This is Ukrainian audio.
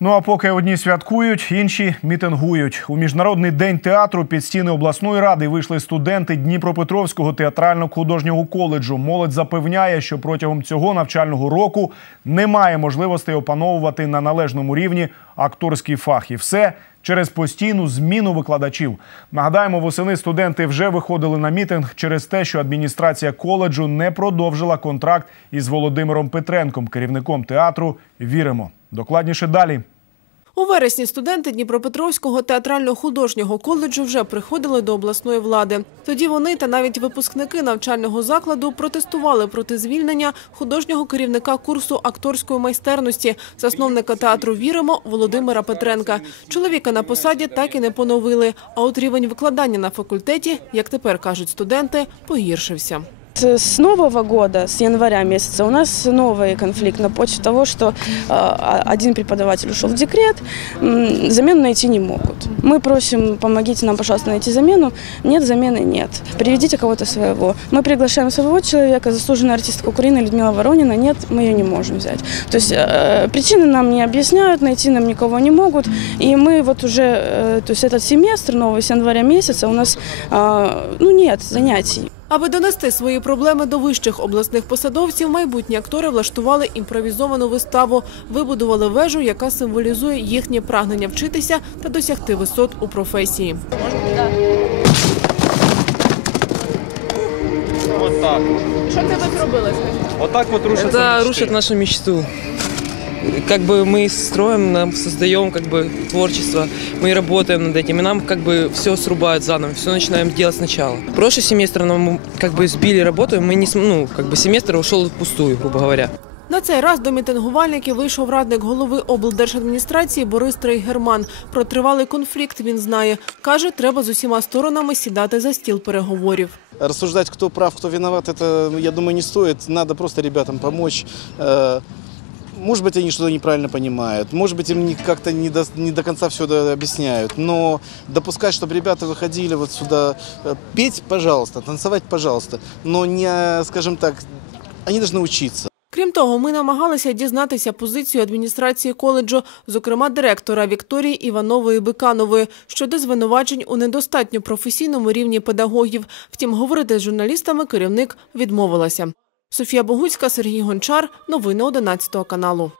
Ну а поки одні святкують, інші мітингують. У міжнародний день театру під стіни обласної ради вийшли студенти Дніпропетровського театрально-художнього коледжу. Молодь запевняє, що протягом цього навчального року немає можливостей опановувати на належному рівні акторський фах. І все через постійну зміну викладачів. Нагадаємо, восени студенти вже виходили на мітинг через те, що адміністрація коледжу не продовжила контракт із Володимиром Петренком, керівником театру. Віримо. Докладніше далі. У вересні студенти Дніпропетровського театрально-художнього коледжу вже приходили до обласної влади. Тоді вони та навіть випускники навчального закладу протестували проти звільнення художнього керівника курсу акторської майстерності, засновника театру Віримо Володимира Петренка. Чоловіка на посаді так і не поновили. А от рівень викладання на факультеті, як тепер кажуть студенти, погіршився. С нового года, с января месяца, у нас новый конфликт на почве того, что э, один преподаватель ушел в декрет, замену найти не могут. Мы просим, помогите нам, пожалуйста, найти замену. Нет, замены нет. Приведите кого-то своего. Мы приглашаем своего человека, заслуженная артистка Украины Людмила Воронина. Нет, мы ее не можем взять. То есть э, причины нам не объясняют, найти нам никого не могут. И мы вот уже, э, то есть этот семестр новый с января месяца у нас, э, ну нет занятий. Аби донести свої проблеми до вищих обласних посадовців, майбутні актори влаштували імпровізовану виставу, вибудували вежу, яка символізує їхнє прагнення вчитися та досягти висот у професії. Вот так. Що тебе зробили? Вот так вот рушится Это нашу мечту Как бы мы строим, нам создаем как бы творчество, мы работаем над этим, и нам как бы все срубают заново, все начинаем делать сначала. Прошлый семестр нам как бы сбили работу, и мы не, см- ну, как бы семестр ушел впустую, грубо говоря. На цей раз до мітингувальників вийшов радник голови облдержадміністрації Борис Трейгерман. Про тривалий конфлікт він знає. Каже, треба з усіма сторонами сідати за стіл переговорів. Рассуждать, кто прав, кто виноват, это, ну, я думаю, не стоит. Надо просто ребятам помочь. Э, Может быть, они что-то неправильно понимают, может быть, им не- как-то не до, не до конца все объясняют, но допускать, чтобы ребята выходили вот сюда э, петь, пожалуйста, танцевать, пожалуйста, но не, скажем так, они должны учиться. Крім того, ми намагалися дізнатися позицію адміністрації коледжу, зокрема директора Вікторії Іванової Биканової, щодо звинувачень у недостатньо професійному рівні педагогів. Втім, говорити з журналістами керівник відмовилася. Софія Богуцька, Сергій Гончар. Новини 11 каналу.